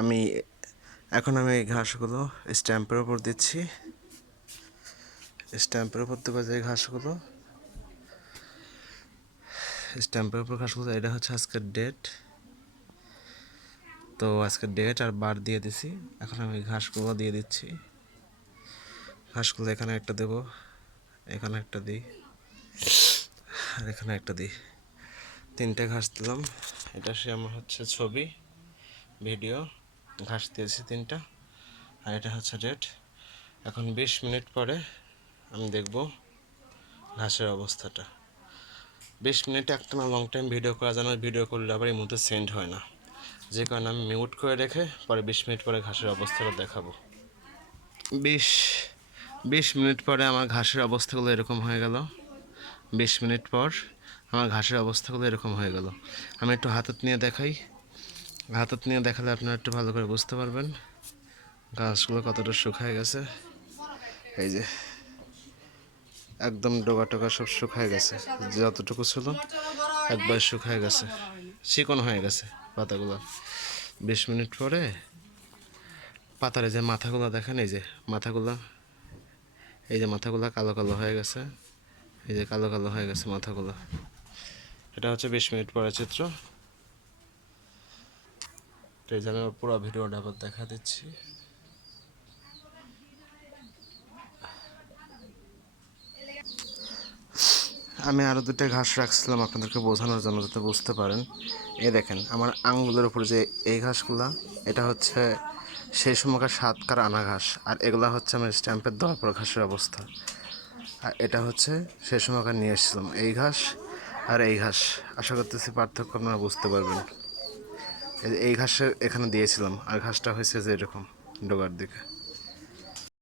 আমি এখন এই ঘাসগুলো স্ট্যাম্পের উপর দিচ্ছি। স্ট্যাম্পের উপর দেবো যে ঘাসগুলো, স্ট্যাম্পের উপর ঘাসগুলো, এটা হচ্ছে আজকের ডেট। তো আজকের ডেট আর বার দিয়ে দিছি। এখন আমি ঘাসগুলো দিয়ে দিচ্ছি। ঘাসগুলো এখানে একটা দেব, এখানে একটা দিই, আর এখানে একটা দিই। তিনটে ঘাস দিলাম। এটা সে আমার হচ্ছে ছবি, ভিডিও। ঘাস দিয়েছি তিনটা, আর এটা হচ্ছে ডেট। এখন 20 মিনিট পরে আমি দেখব ঘাসের অবস্থাটা। 20 মিনিট একটা না লং টাইম ভিডিও করা যায় না, ভিডিও করলে আবার এই মুহূর্তে সেন্ড হয় না, যে কারণে আমি মিউট করে রেখে পরে 20 মিনিট পরে ঘাসের অবস্থাটা দেখাবো। 20 মিনিট পরে আমার ঘাসের অবস্থাগুলো এরকম হয়ে গেল। 20 মিনিট পর আমার ঘাসের অবস্থাগুলো এরকম হয়ে গেল। আমি একটু হাতত নিয়ে দেখাই। হাতত নিয়ে দেখালে আপনারা একটু ভালো করে বুঝতে পারবেন ঘাসগুলো কতটা শুকায় গেছে। এই যে একদম ডোকা টোকা সব শুকায় গেছে, যতটুকু ছিল একবার শুকায় গেছে, চিকন হয়ে গেছে পাতাগুলো। 20 মিনিট পরে পাতার যে মাথাগুলো দেখেন, এই যে মাথাগুলো, এই যে মাথাগুলো কালো কালো হয়ে গেছে, এই যে কালো কালো হয়ে গেছে মাথাগুলো। এটা হচ্ছে 20 মিনিট পরের চিত্র। তো এই যে আমি পুরো ভিডিওটা আবার দেখা দিচ্ছি। আমি আরও দুটো ঘাস রাখছিলাম আপনাদেরকে বোঝানোর জন্য, যাতে বুঝতে পারেন। এই দেখেন আমার আঙুলের উপরে যে এই ঘাসগুলা, এটা হচ্ছে সেই সময়কার সাতকার আনা ঘাস, আর এগুলা হচ্ছে আমার স্ট্যাম্পের দেওয়ার পর ঘাসের অবস্থা। আর এটা হচ্ছে সেই সময়কার নিয়ে এসেছিলাম এই ঘাস আর এই ঘাস। আশা করতেছি পার্থক্য আপনারা বুঝতে পারবেন। এই ঘাসের এখানে দিয়েছিলাম, আর ঘাসটা হয়েছে যে এরকম ডোগার দিকে।